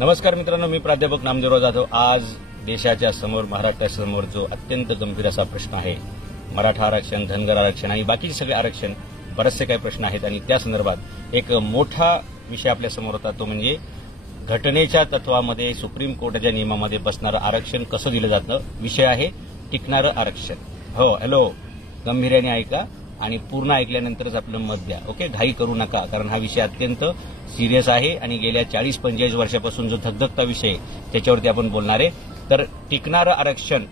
नमस्कार मित्रांनो, मी प्राध्यापक नामदेवराव जाधव. आज देशाच्या समोर, महाराष्ट्रासमोर जो अत्यंत गंभीर असा प्रश्न आहे, मराठा आरक्षण, धनगर आरक्षण आणि बाकीचे सगळे आरक्षण, बरेचसे काही प्रश्न आहेत आणि त्या संदर्भात एक मोठा विषय आपल्या समोर होता. तो म्हणजे घटनेच्या तत्वामध्ये, सुप्रीम कोर्टाच्या नियमामध्ये बसणारं आरक्षण कसं दिलं जातं. विषय आहे टिकणारं आरक्षण. हो, हॅलो, गंभीर्याने ऐका आणि पूर्ण ऐकल्यानंतरच आपलं मत द्या. ओके, घाई करू नका, कारण हा विषय अत्यंत सिरियस आहे आणि गेल्या 40-45 वर्षापासून जो धगधगता विषय आहे त्याच्यावरती आपण बोलणार आहे. तर टिकणारं आरक्षण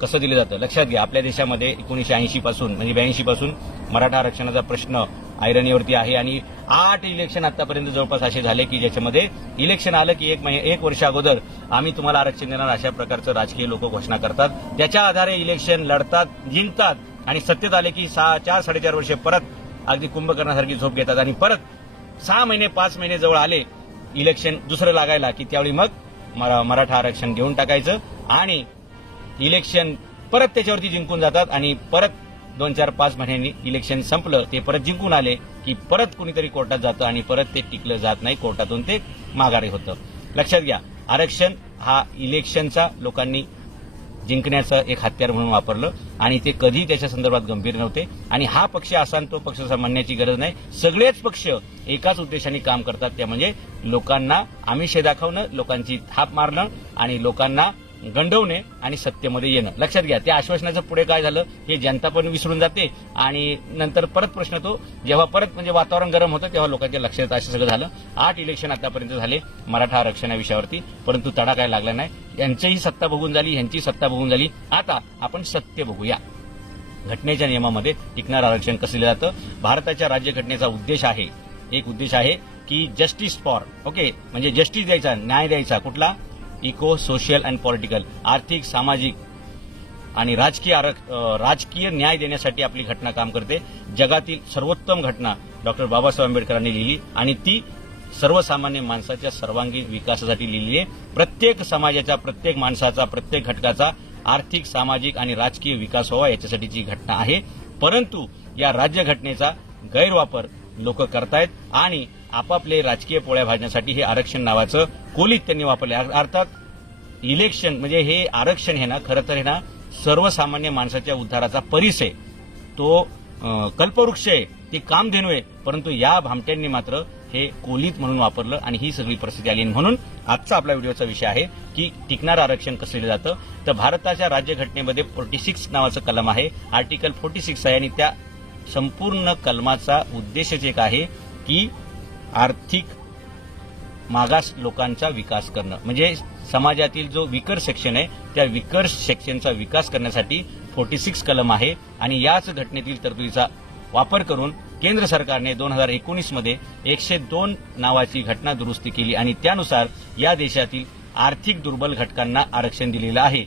कसं दिलं जातं लक्षात घ्या. आपल्या देशामध्ये 1980 पासून म्हणजे 82 पासून मराठा आरक्षणाचा प्रश्न ऐरणीवरती आहे आणि 8 इलेक्शन आतापर्यंत जवळपास असे झाले की ज्याच्यामध्ये इलेक्शन आलं की एक वर्ष अगोदर आम्ही तुम्हाला आरक्षण देणार अशा प्रकारचं राजकीय लोक घोषणा करतात. त्याच्या आधारे इलेक्शन लढतात, जिंकतात आणि सत्तेत आले की 4-4.5 वर्षे परत अगदी कुंभकर्णासारखी झोप घेतात आणि परत 6 महिने 5 महिने जवळ आले इलेक्शन दुसरं लागायला की त्यावेळी मग मराठा आरक्षण घेऊन टाकायचं आणि इलेक्शन परत त्याच्यावरती जिंकून जातात आणि परत 2-4-5 महिन्यांनी इलेक्शन संपलं, ते परत जिंकून आले की परत कुणीतरी कोर्टात जातं आणि परत ते टिकलं जात नाही, कोर्टातून ते माघारी होतं. लक्षात घ्या, आरक्षण हा इलेक्शनचा लोकांनी जिंकण्याचं एक हत्यार म्हणून वापरलं आणि ते कधी त्याच्या संदर्भात गंभीर नव्हते. आणि हा पक्ष असा आणि तो पक्ष असा म्हणण्याची गरज नाही. सगळेच पक्ष एकाच उद्देशाने काम करतात, त्या म्हणजे लोकांना आमिष दाखवणं, लोकांची थाप मारणं आणि लोकांना गंडवणे आणि सत्तेमध्ये येणं. लक्षात घ्या, त्या आश्वासनाचं पुढे काय झालं हे जनता पण विसरून जाते आणि नंतर परत प्रश्न तो जेव्हा परत म्हणजे वातावरण गरम होतं तेव्हा लोकांच्या लक्षात असं सगळं झालं. 8 इलेक्शन आतापर्यंत झाले मराठा आरक्षणा विषयावरती, परंतु तडा काय लागला नाही. यांचीही सत्ता बघून झाली, ह्यांची सत्ता बघून झाली. आता आपण सत्य बघूया. घटनेच्या नियमामध्ये टिकणारं आरक्षण कसं दिलं जातं. भारताच्या राज्यघटनेचा उद्देश आहे की जस्टिस फॉर, ओके, म्हणजे जस्टिस द्यायचा, न्याय द्यायचा. कुठला? इको, सोशल अँड पॉलिटिकल, आर्थिक, सामाजिक आणि राजकीय न्याय देण्यासाठी आपली घटना काम करते. जगातील सर्वोत्तम घटना डॉक्टर बाबासाहेब आंबेडकरांनी लिहिली आणि ती सर्वसामान्य माणसाच्या सर्वांगीण विकासासाठी लिहिली आहे. प्रत्येक समाजाचा, प्रत्येक माणसाचा, प्रत्येक घटकाचा आर्थिक, सामाजिक आणि राजकीय विकास व्हावा याच्यासाठीची घटना आहे. परंतु या राज्यघटनेचा गैरवापर लोक करतायत आणि आपापले राजकीय पोळ्या भाजण्यासाठी हे आरक्षण नावाचं कोलीत त्यांनी वापरले. अर्थात इलेक्शन म्हणजे हे आरक्षण हे ना खरं तर हे ना सर्वसामान्य माणसाच्या उद्धाराचा परिस आहे, तो कल्पवृक्ष आहे, ती कामधेनू आहे. परंतु या भामट्यांनी मात्र हे कोलीत म्हणून वापरलं आणि ही सगळी परिस्थिती आली. म्हणून आजचा आपला व्हिडिओचा विषय आहे की टिकणारं आरक्षण कसं दिलं जातं. तर भारताच्या राज्यघटनेमध्ये 46 नावाचं कलम आहे, आर्टिकल 46 आहे आणि त्या संपूर्ण कलमाचा उद्देशच एक आहे की आर्थिक मागास लोकांचा विकास करणं. म्हणजे समाजातील जो विकर सेक्शन आहे त्या विकर सेक्शनचा विकास करण्यासाठी 46 कलम आहे आणि याच घटनेतील तरतुदीचा वापर करून केंद्र सरकारने 2019 मध्ये 102 नावाची घटना दुरुस्ती केली आणि त्यानुसार या देशातील आर्थिक दुर्बल घटकांना आरक्षण दिलेलं आहे.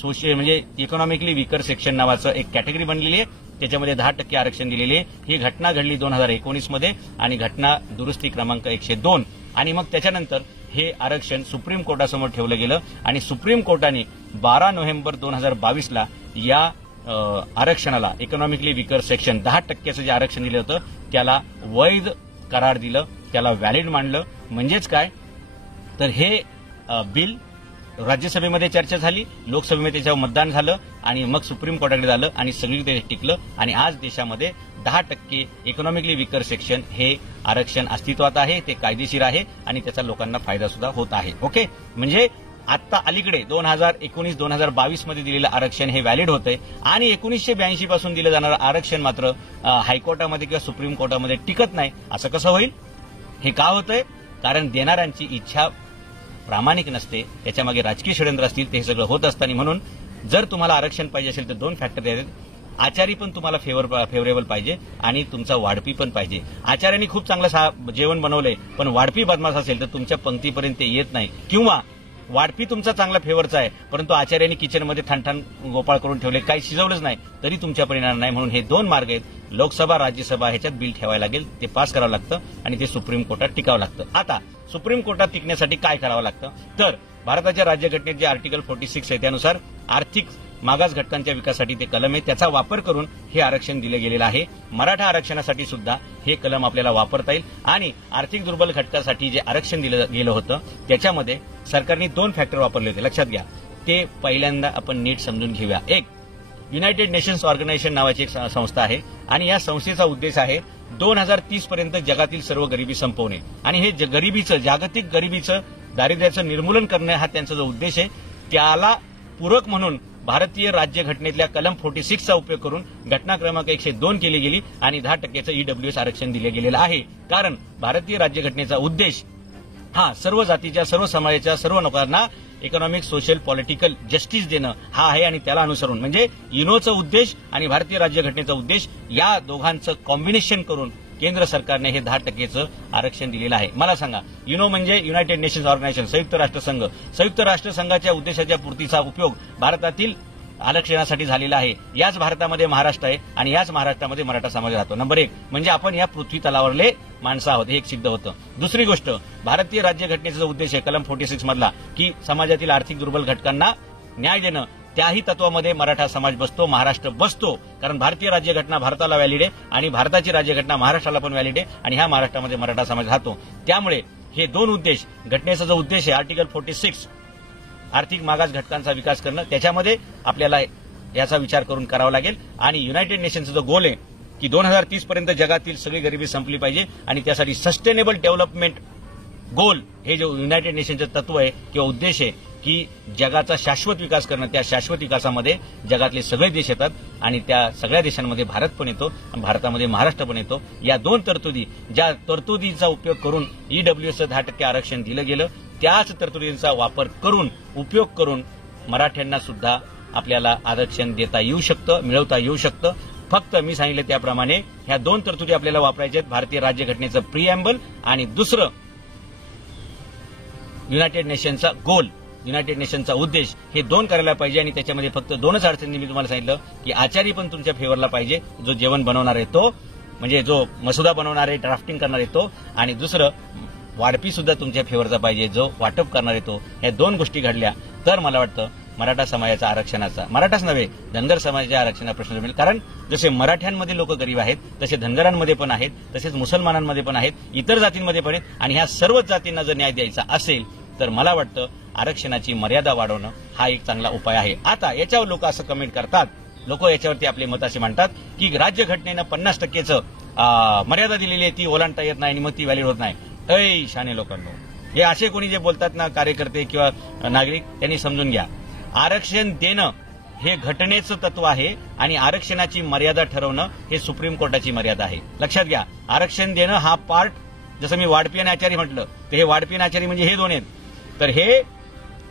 सोशल म्हणजे इकॉनॉमिकली विकर सेक्शन नावाचं एक कॅटेगरी बनलेली आहे, त्याच्यामध्ये 10% आरक्षण दिलेले. ही घटना घडली 2019 मध्ये आणि घटना दुरुस्ती क्रमांक 102 आणि मग त्याच्यानंतर हे आरक्षण सुप्रीम कोर्टासमोर ठेवलं गेलं आणि सुप्रीम कोर्टाने 12 नोव्हेंबर 2022 या आरक्षणाला, इकॉनॉमिकली विकर सेक्शन 10%चं जे आरक्षण दिलं होतं त्याला वैध करार दिलं, त्याला व्हॅलिड मानलं. म्हणजेच काय तर हे बिल राज्यसभेमध्ये चर्चा झाली, लोकसभेमध्ये त्याच्यावर मतदान झालं आणि मग सुप्रीम कोर्टाकडे झालं आणि सगळीकडे टिकलं आणि आज देशामध्ये 10% इकॉनॉमिकली विकर सेक्शन हे आरक्षण अस्तित्वात आहे, ते कायदेशीर आहे आणि त्याचा लोकांना फायदा सुद्धा होत आहे. ओके, म्हणजे आता अलीकडे 2019-2022 मध्ये दिलेलं आरक्षण हे व्हॅलिड होतंय आणि 1982 पासून दिलं जाणारं आरक्षण मात्र हायकोर्टामध्ये किंवा सुप्रीम कोर्टामध्ये टिकत नाही. असं कसं होईल? हे का होतंय? कारण देणाऱ्यांची इच्छा प्रामाणिक नसते, त्याच्यामागे राजकीय षडयंत्र असतील, ते सगळं होत असताना. म्हणून जर तुम्हाला आरक्षण पाहिजे असेल तर 2 फॅक्टर आहेत. आचारी पण तुम्हाला फेवरेबल पाहिजे आणि तुमचा वाढपी पण पाहिजे. आचार्यांनी खूप चांगलं जेवण बनवलंय पण वाढपी बदमाश असेल तर तुमच्या पंक्तीपर्यंत येत नाही, किंवा वाढपी तुमचा चांगला फेवरचा आहे परंतु आचार्यांनी किचनमध्ये ठाणठाण गोपाळ करून ठेवले, काही शिजवलंच नाही तरी तुमच्यापर्यंत येणार नाही. म्हणून हे 2 मार्ग आहेत. लोकसभा, राज्यसभा ह्याच्यात बिल ठेवायला लागेल, ते पास करावं लागतं आणि ते सुप्रीम कोर्टात टिकावं लागतं. आता सुप्रीम कोर्टात टिकण्यासाठी काय करावं लागतं तर भारताच्या राज्यघटनेत जे आर्टिकल 46 आहे त्यानुसार आर्थिक मागास घटकांच्या विकासासाठी ते कलम आहे, त्याचा वापर करून हे आरक्षण दिलं गेलेलं आहे. मराठा आरक्षणासाठी सुद्धा हे कलम आपल्याला वापरता येईल आणि आर्थिक दुर्बल घटकासाठी जे आरक्षण दिलं गेलं होतं त्याच्यामध्ये सरकारने 2 फॅक्टर वापरले होते, लक्षात घ्या. ते पहिल्यांदा आपण नीट समजून घेऊया. एक, युनायटेड नेशन्स ऑर्गनायझेशन नावाची एक संस्था आहे आणि या संस्थेचा उद्देश आहे 2030 पर्यंत जगातील सर्व गरिबी संपवणे आणि हे गरिबीचं, जागतिक गरिबीचं, दारिद्र्याचं निर्मूलन करणे हा त्यांचा जो उद्देश आहे. त्याला पूरक म्हणून भारतीय राज्यघटनेतल्या कलम 46 चा उपयोग करून घटना क्रमांक 102 केली गेली आणि 10% ईडब्ल्यूएस आरक्षण दिले गेलेलं आहे. कारण भारतीय राज्यघटनेचा उद्देश हा सर्व जातीच्या, सर्व समाजाच्या, सर्व लोकांना इकॉनॉमिक, सोशल, पॉलिटिकल जस्टिस देणं हा आहे आणि त्याला अनुसरून म्हणजे युनोचा उद्देश आणि भारतीय राज्यघटनेचा उद्देश या दोघांचं कॉम्बिनेशन करून केंद्र सरकारने हे 10% आरक्षण दिलेलं आहे. मला सांगा, युनो म्हणजे युनायटेड नेशन्स ऑर्गनायझेशन, संयुक्त राष्ट्रसंघ. संयुक्त राष्ट्रसंघाच्या उद्देशाच्या पूर्तीचा उपयोग भारतातील आरक्षणासाठी झालेला आहे. याच भारतामध्ये महाराष्ट्र आहे आणि याच महाराष्ट्रामध्ये मराठा समाज राहतो. नंबर 1 म्हणजे आपण या पृथ्वी तलावरले माणसं आहोत, हे एक सिद्ध होतं. दुसरी गोष्ट, भारतीय राज्यघटनेचा जो उद्देश आहे कलम 46 मधला की समाजातील आर्थिक दुर्बल घटकांना न्याय देणं, त्याही तत्वामध्ये मराठा समाज बसतो, महाराष्ट्र बसतो. कारण भारतीय राज्यघटना भारताला व्हॅलिड आहे आणि भारताची राज्यघटना महाराष्ट्राला पण व्हॅलिड आहे आणि ह्या महाराष्ट्रामध्ये मराठा समाज राहतो. त्यामुळे हे 2 उद्देश, घटनेचा जो उद्देश आहे आर्टिकल 46 आर्थिक मागास घटकांचा विकास करणं, त्याच्यामध्ये आपल्याला याचा विचार करून करावा लागेल. आणि युनायटेड नेशनचा जो गोल आहे की 2030 पर्यंत जगातील सगळी गरिबी संपली पाहिजे आणि त्यासाठी सस्टेनेबल डेव्हलपमेंट गोल हे जो युनायटेड नेशनचं तत्व आहे किंवा उद्देश आहे की जगाचा शाश्वत विकास करणं, त्या शाश्वत विकासामध्ये जगातले सगळे देश येतात आणि त्या सगळ्या देशांमध्ये भारत पण येतो, भारतामध्ये महाराष्ट्र पण येतो. या 2 तरतुदी, ज्या तरतुदीचा उपयोग करून ईडब्ल्यूएसचं 10% आरक्षण दिलं गेलं, त्याच तरतुदींचा वापर करून, उपयोग करून मराठ्यांना सुद्धा आपल्याला आरक्षण देता येऊ शकतं, मिळवता येऊ शकतं. फक्त मी सांगितलं त्याप्रमाणे ह्या 2 तरतुदी आपल्याला वापरायच्या आहेत. भारतीय राज्यघटनेचं प्रिएम्बल आणि दुसरं युनायटेड नेशनचा गोल, युनायटेड नेशनचा उद्देश, हे 2 करायला पाहिजे. आणि त्याच्यामध्ये फक्त 2च अडचणी मी तुम्हाला सांगितलं की आचारी पण तुमच्या फेवरला पाहिजे, जो जेवण बनवणार आहे तो, म्हणजे जो मसुदा बनवणार आहे, ड्राफ्टिंग करणार आहे तो, आणि दुसरं वाढपी सुद्धा तुमच्या फेवरचा पाहिजे, जो वाटप करणार आहे तो. ह्या 2 गोष्टी घडल्या तर मला वाटतं मराठा समाजाच्या आरक्षणाचा, मराठाच नव्हे धनगर समाजाच्या आरक्षणाचा प्रश्न मिळेल. कारण जसे मराठ्यांमध्ये लोक गरीब आहेत तसे धनगरांमध्ये पण आहेत, तसेच मुसलमानांमध्ये पण आहेत, इतर जातींमध्ये पण आहेत. आणि ह्या सर्वच जातींना जर न्याय द्यायचा असेल तर मला वाटतं आरक्षणाची मर्यादा वाढवणं हा एक चांगला उपाय आहे. आता याच्यावर लोक असं कमेंट करतात, लोक याच्यावरती आपले मत असे मांडतात की राज्यघटनेनं 50%चं मर्यादा दिलेली आहे, ती ओलांडता येत नाही आणि मग ती व्हॅलिड होत नाही. ऐ शाने लोकांनो, हे असे कोणी जे बोलतात ना, कार्यकर्ते किंवा नागरिक, त्यांनी समजून घ्या, आरक्षण देणं हे घटनेचं तत्व आहे आणि आरक्षणाची मर्यादा ठरवणं हे सुप्रीम कोर्टाची मर्यादा आहे. लक्षात घ्या, आरक्षण देणं हा पार्ट, जसं मी वाढपी आणि आचारी म्हटलं, तर हे वाढपी आणि आचारी म्हणजे हे 2 आहेत. तर हे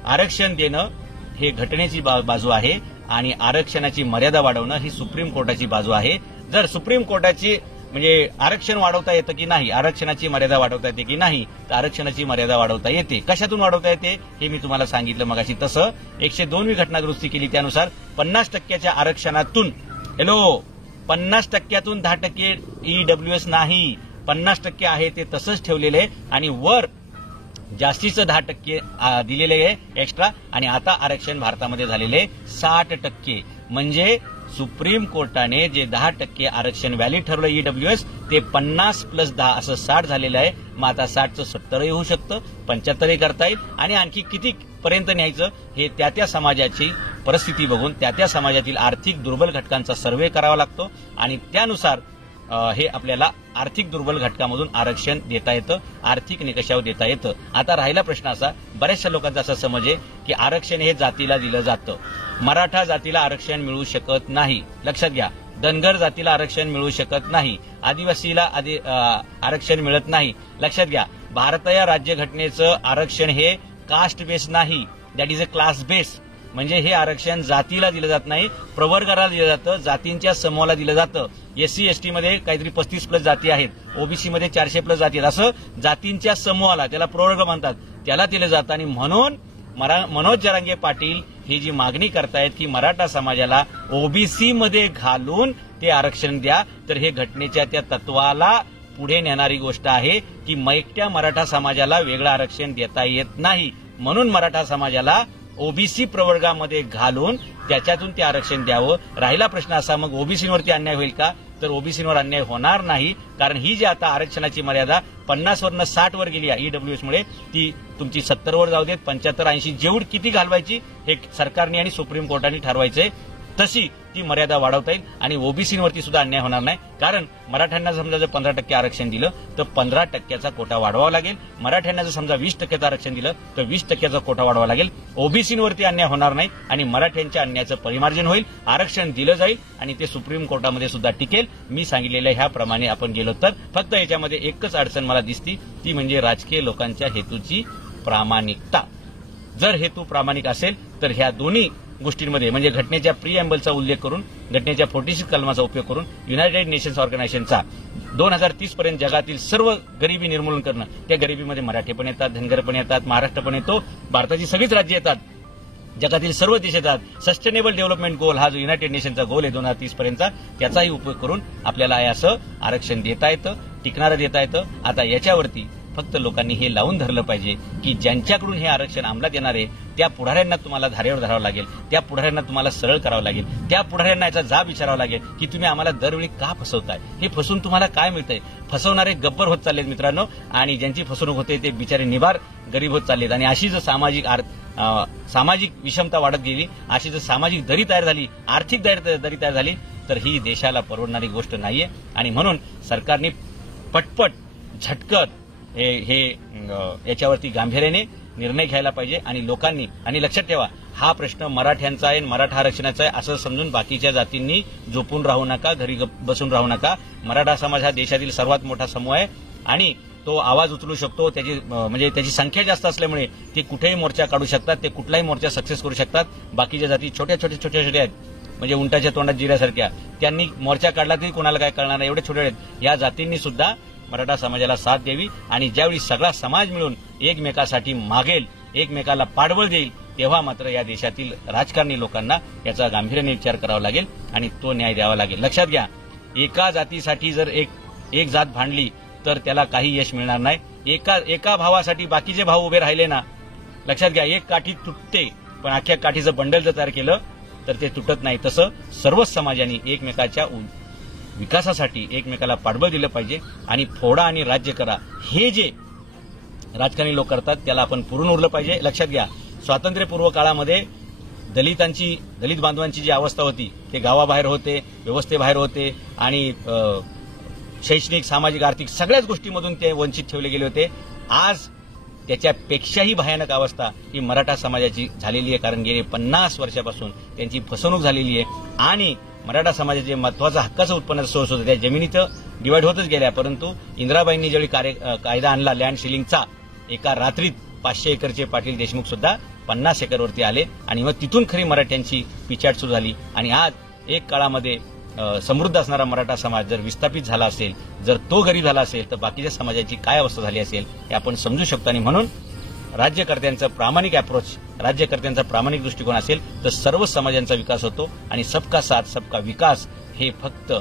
आरक्षण देणं हे घटनेची बाजू आहे आणि आरक्षणाची मर्यादा वाढवणं ही सुप्रीम कोर्टाची बाजू आहे. जर सुप्रीम कोर्टाची म्हणजे आरक्षण वाढवता येतं की नाही, आरक्षणाची मर्यादा वाढवता येते की नाही, तर आरक्षणाची मर्यादा वाढवता येते. कशातून वाढवता येते हे मी तुम्हाला सांगितलं मगाशी. तसं 102वी घटना दुरुस्ती केली, त्यानुसार 50%च्या आरक्षणातून 50%तून 10% ईडब्ल्यूएस नाही, 50% आहे ते तसंच ठेवलेलं आहे आणि वर जास्तीचं 10% दिलेले आहे एक्स्ट्रा. आणि आता आरक्षण भारतामध्ये झालेले 60%. म्हणजे सुप्रीम कोर्टाने जे 10% आरक्षण व्हॅलिड ठरवलं ईडब्ल्यूएस, ते 50 + 10 असं 60 झालेलं आहे. मग आता 60चं 70 होऊ शकतं, 75 करता येईल आणि आणखी किती पर्यंत न्यायचं हे त्या समाजाची परिस्थिती बघून, त्या समाजातील आर्थिक दुर्बल घटकांचा सर्व्हे करावा लागतो आणि त्यानुसार हे आपल्याला आर्थिक दुर्बल घटकामधून आरक्षण देता येतं, आर्थिक निकषावर देता येतं. आता राहिला प्रश्न असा, बऱ्याचशा लोकांचा असा समज आहे की आरक्षण हे जातीला दिलं जातं, मराठा जातीला आरक्षण मिळू शकत नाही. लक्षात घ्या, धनगर जातीला आरक्षण मिळू शकत नाही, आदिवासीला आरक्षण मिळत नाही. लक्षात घ्या, भारतीय राज्यघटनेचं आरक्षण हे कास्ट बेस नाही, that is a class base. म्हणजे हे आरक्षण जातीला दिलं जात नाही, प्रवर्गाला दिलं जातं, जातींच्या समूहाला दिलं जातं. एससी एसटी मध्ये काहीतरी 35+ जाती आहेत, ओबीसी मध्ये 400+ जाती आहेत, असं जातींच्या समूहाला, त्याला प्रवर्ग म्हणतात, त्याला दिलं जातं. आणि म्हणून मनोज जरांगे पाटील ही जी मागणी करतायत की मराठा समाजाला ओबीसी मध्ये घालून ते आरक्षण द्या, तर हे घटनेच्या त्या तत्वाला पुढे नेणारी गोष्ट आहे की एकट्या मराठा समाजाला वेगळं आरक्षण देता येत नाही. म्हणून मराठा समाजाला ओबीसी प्रवर्गामध्ये घालून त्याच्यातून ते आरक्षण द्यावं. राहिला प्रश्न असा, मग ओबीसीवरती अन्याय होईल का? तर ओबीसीवर अन्याय होणार नाही, कारण ही जी आता आरक्षणाची मर्यादा 50 वरनं 60 वर गेली आहे ईडब्ल्यूएसमुळे, ती तुमची 70 वर जाऊ देत, 75, 80 जेवढी किती घालवायची हे सरकारने आणि सुप्रीम कोर्टाने ठरवायचंय, तशी ती मर्यादा वाढवता येईल आणि ओबीसीवरती सुद्धा अन्याय होणार नाही. कारण मराठ्यांना समजा जर 15% आरक्षण दिलं तर 15%चा कोटा वाढवावा लागेल. मराठ्यांना जर समजा 20%चं आरक्षण दिलं तर 20%चा कोटा वाढवावा लागेल. ओबीसीवरती अन्याय होणार नाही आणि मराठ्यांच्या अन्यायाचं परिमार्जन होईल. आरक्षण दिलं जाईल आणि ते सुप्रीम कोर्टामध्ये सुद्धा टिकेल. मी सांगितलेल्या ह्याप्रमाणे आपण गेलो तर फक्त याच्यामध्ये एकच अडचण मला दिसती, ती म्हणजे राजकीय लोकांच्या हेतूची प्रामाणिकता. जर हेतू प्रामाणिक असेल तर ह्या दोन्ही गोष्टींमध्ये म्हणजे घटनेच्या प्रिएम्बलचा उल्लेख करून, घटनेच्या 46 कलमाचा उपयोग करून युनायटेड नेशन्स ऑर्गनायझेशनचा 2030 पर्यंत जगातील सर्व गरिबी निर्मूलन करणं, त्या गरिबीमध्ये मराठी पण येतात, धनगर पण येतात, महाराष्ट्र पण येतो, भारताची सगळीच राज्य येतात, जगातील सर्व देश येतात. सस्टेनेबल डेव्हलपमेंट गोल हा जो युनायटेड नेशनचा गोल आहे 2030 पर्यंतचा, त्याचाही उपयोग करून आपल्याला असं आरक्षण देता येतं, टिकणारं देता येतं. आता याच्यावरती फक्त लोकांनी हे लावून धरलं पाहिजे की ज्यांच्याकडून हे आरक्षण अंमलात येणार आहे त्या पुढाऱ्यांना तुम्हाला धारेवर धरावं लागेल, त्या पुढाऱ्यांना तुम्हाला सरळ करावं लागेल, त्या पुढाऱ्यांना याचा जाब विचारावा लागेल की तुम्ही आम्हाला दरवेळी का फसवताय, हे फसून तुम्हाला काय मिळतंय. फसवणारे गब्बर होत चाललेत मित्रांनो, आणि ज्यांची फसवणूक होते ते बिचारे निबार गरीब होत चाललेत. आणि अशी जर सामाजिक विषमता वाढत गेली, अशी जर सामाजिक दरी तयार झाली, आर्थिक दरी तयार झाली, तर ही देशाला परवडणारी गोष्ट नाहीये. आणि म्हणून सरकारने पटपट झटकत हे याच्यावरती गांभीर्याने निर्णय घ्यायला पाहिजे. आणि लोकांनी, आणि लक्षात ठेवा, हा प्रश्न मराठ्यांचा आहे, मराठा आरक्षणाचा आहे असं समजून बाकीच्या जातींनी झोपून राहू नका, घरी बसून राहू नका. मराठा समाज हा देशातील सर्वात मोठा समूह आहे आणि तो आवाज उचलू शकतो. त्याची संख्या जास्त असल्यामुळे ते कुठेही मोर्चा काढू शकतात, ते कुठलाही मोर्चा सक्सेस करू शकतात. बाकीच्या जाती छोट्या आहेत, म्हणजे उंटाच्या तोंडात जिऱ्यासारख्या, त्यांनी मोर्चा काढला तरी कोणाला काय कळणार नाही, एवढे छोटे आहेत. या जातींनी सुद्धा मराठा समाजाला साथ द्यावी आणि ज्यावेळी सगळा समाज मिळून एकमेकासाठी मागेल, एकमेकाला पाठबळ देईल, तेव्हा मात्र या देशातील राजकारणी लोकांना याचा गांभीर्याने विचार करावा लागेल आणि तो न्याय द्यावा लागेल. लक्षात घ्या, एका जातीसाठी जर एक जात भांडली तर त्याला काही यश मिळणार नाही. एका भावासाठी बाकीचे भाव उभे राहिले ना, लक्षात घ्या, एक काठी तुटते पण अख्ख्या काठीचं बंडल जर तयार केलं तर ते तुटत नाही. तसं सर्वच समाजांनी एकमेकाच्या विकासासाठी एकमेकाला पाठबळ दिलं पाहिजे. आणि फोडा आणि राज्य करा हे जे राजकारणी लोक करतात त्याला आपण पुरून उरलं पाहिजे. लक्षात घ्या, स्वातंत्र्यपूर्व काळामध्ये दलित बांधवांची जी अवस्था होती, ते गावाबाहेर होते, व्यवस्थेबाहेर होते आणि शैक्षणिक, सामाजिक, आर्थिक सगळ्याच गोष्टींमधून ते वंचित ठेवले गेले होते. आज त्याच्यापेक्षाही भयानक अवस्था ही मराठा समाजाची झालेली आहे, कारण गेले 50 वर्षापासून त्यांची फसवणूक झालेली आहे. आणि मराठा समाजाचे महत्वाचा हक्काचं उत्पन्नाचा सोर्स होतं, त्या जमिनी तर डिवाइड होतच गेल्या, परंतु इंदिराबाईंनी ज्यावेळी कायदा आणला लँड सिलिंगचा, एका रात्रीत 500 एकरचे पाटील देशमुख सुद्धा 50 एकरवरती आले आणि मग तिथून खरी मराठ्यांची पिछाड सुरू झाली. आणि आज एक काळामध्ये समृद्ध असणारा मराठा समाज जर विस्थापित झाला असेल, जर तो गरीब झाला असेल, तर बाकीच्या समाजाची काय अवस्था झाली असेल हे आपण समजू शकतो. आणि म्हणून राज्यकर्त्यांचं प्रामाणिक अप्रोच, राज्यकर्त्यांचा प्रामाणिक दृष्टिकोन असेल तर सर्व समाजांचा विकास होतो. आणि सबका साथ सबका विकास हे फक्त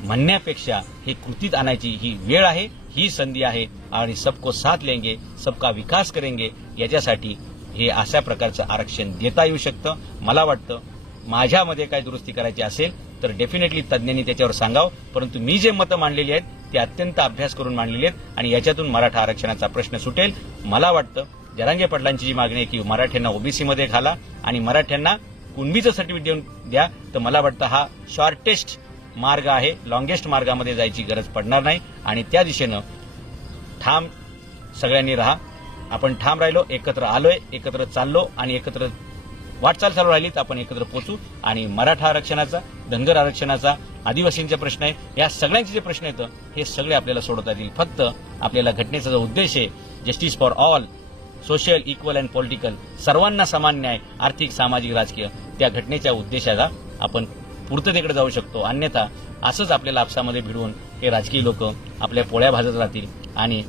म्हणण्यापेक्षा हे कृतीत आणायची ही वेळ आहे, ही संधी आहे. आणि सबको साथ लेंगे, सबका विकास करेंगे, याच्यासाठी हे अशा प्रकारचं आरक्षण देता येऊ शकतं. मला वाटतं माझ्यामध्ये काय दुरुस्ती करायची असेल तर डेफिनेटली तज्ज्ञांनी त्याच्यावर सांगावं, परंतु मी जे मतं मांडलेली आहेत ते अत्यंत अभ्यास करून मांडलेली आहेत आणि याच्यातून मराठा आरक्षणाचा प्रश्न सुटेल. मला वाटतं जरांगे पाटलांची जी मागणी आहे की मराठ्यांना ओबीसीमध्ये घाला आणि मराठ्यांना कुणबीचं सर्टिफिकेट देऊन द्या, तर मला वाटतं हा शॉर्टेस्ट मार्ग आहे, लॉंगेस्ट मार्गामध्ये जायची गरज पडणार नाही. आणि त्या दिशेनं ठाम सगळ्यांनी राहा. आपण ठाम राहिलो, एकत्र आलोय, एकत्र चाललो आणि एकत्र वाटचाल चालू राहिली तर आपण एकत्र पोहोचू. आणि मराठा आरक्षणाचा, धनगर आरक्षणाचा, आदिवासींचे प्रश्न आहे, या सगळ्यांचे जे प्रश्न आहेत हे सगळे आपल्याला सोडवता येतील. फक्त आपल्याला घटनेचा जो उद्देश आहे, justice for all, social, equal and political, सर्वांना समान न्याय, आर्थिक, सामाजिक, राजकीय, त्या घटनेच्या उद्देशाला आपण पूर्ततेकडे जाऊ शकतो. अन्यथा असंच आपल्याला आपसामध्ये भिडवून हे राजकीय लोक आपल्या पोळ्या भाजत राहतील आणि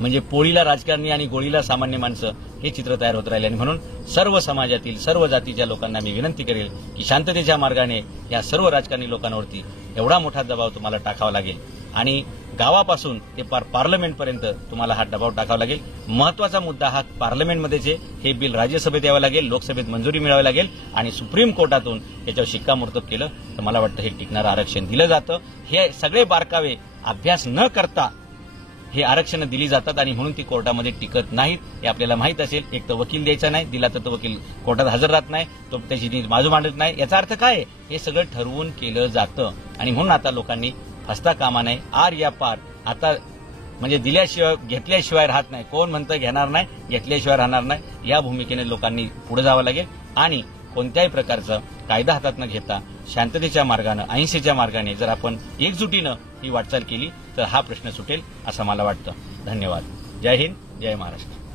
म्हणजे पोळीला राजकारणी आणि गोळीला सामान्य माणसं, हे चित्र तयार होत राहिले. आणि म्हणून सर्व समाजातील, सर्व जातीच्या लोकांना मी विनंती करेल की शांततेच्या मार्गाने या सर्व राजकारणी लोकांवरती एवढा मोठा दबाव तुम्हाला टाकावा लागेल. आणि गावापासून ते पार्लमेंटपर्यंत तुम्हाला हा दबाव टाकावा लागेल. महत्वाचा मुद्दा हा पार्लमेंटमध्येच आहे. हे बिल राज्यसभेत यावं लागेल, लोकसभेत मंजुरी मिळावी लागेल आणि सुप्रीम कोर्टातून याच्यावर शिक्कामोर्तब केलं तर मला वाटतं हे टिकणारं आरक्षण दिलं जातं. हे सगळे बारकावे अभ्यास न करता हे आरक्षण दिली जातात आणि म्हणून ती कोर्टामध्ये टिकत नाहीत हे आपल्याला माहित असेल. एक तर वकील द्यायचा नाही, दिला तर तो वकील कोर्टात हजर राहत नाही, तो त्याची बाजू मांडत नाही. याचा अर्थ काय? हे सगळं ठरवून केलं जातं आणि म्हणून आता लोकांनी फसता कामा नये. आर या पार आता म्हणजे दिल्याशिवाय घेतल्याशिवाय राहत नाही. कोण म्हणतं घेणार नाही, घेतल्याशिवाय राहणार नाही. या भूमिकेने लोकांनी पुढे जावं लागेल आणि कोणत्याही प्रकारचा कायदा हातात न घेता शांततेच्या मार्गानं, अहिंसेच्या मार्गाने जर आपण एकजुटीनं ही वाटचाल केली तर हा प्रश्न सुटेल असं मला वाटतं. धन्यवाद. जय हिंद, जय महाराष्ट्र.